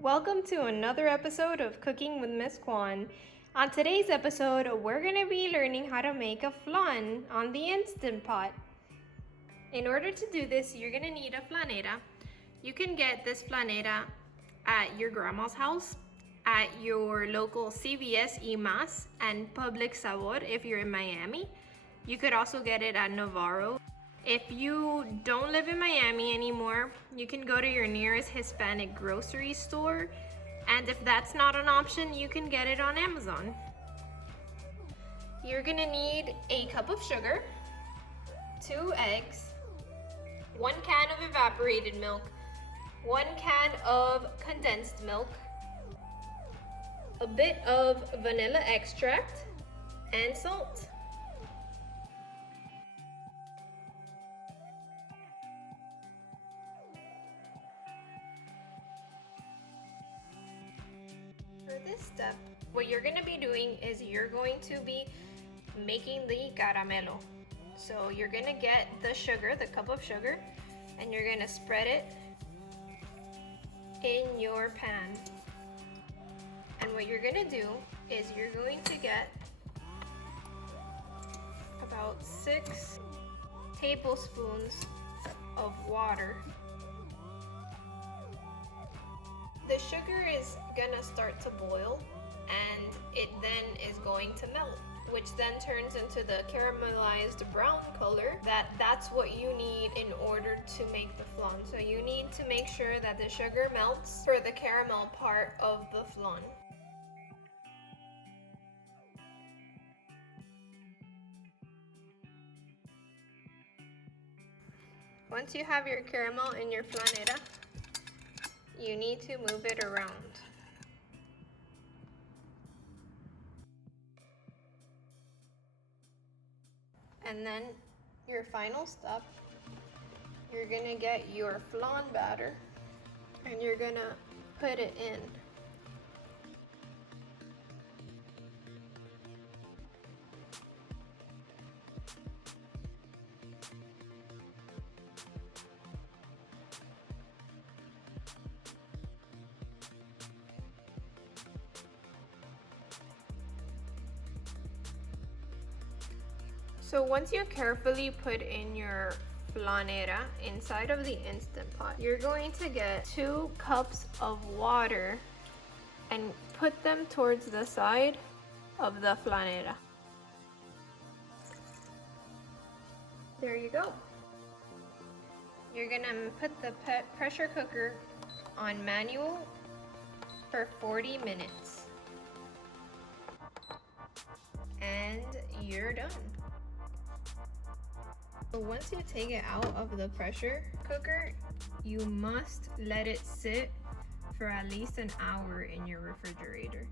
Welcome to another episode of Cooking with Misscuan. On today's episode, we're going to be learning how to make a flan on the Instant Pot. In order to do this, you're going to need a flanera. You can get this flanera at your grandma's house, at your local CVS EMAS, and Public Sabor if you're in Miami. You could also get it at Navarro. If you don't live in Miami anymore, you can go to your nearest Hispanic grocery store, and if that's not an option, you can get it on Amazon. You're gonna need a cup of sugar, 2 eggs, 1 can of evaporated milk, 1 can of condensed milk, a bit of vanilla extract, and salt. For this step, what you're going to be doing is you're going to be making the caramelo. So you're going to get the sugar, the cup of sugar, and you're going to spread it in your pan. And what you're going to do is you're going to get about 6 tablespoons of water. The sugar is gonna start to boil and it then is going to melt, which then turns into the caramelized brown color. That's what you need in order to make the flan. So you need to make sure that the sugar melts for the caramel part of the flan. Once you have your caramel in your flanera, you need to move it around. And then your final step, you're gonna get your flan batter and you're gonna put it in. So once you carefully put in your flanera inside of the Instant Pot, you're going to get 2 cups of water and put them towards the side of the flanera. There you go. You're gonna put the pressure cooker on manual for 40 minutes. And you're done. So once you take it out of the pressure cooker, you must let it sit for at least an hour in your refrigerator.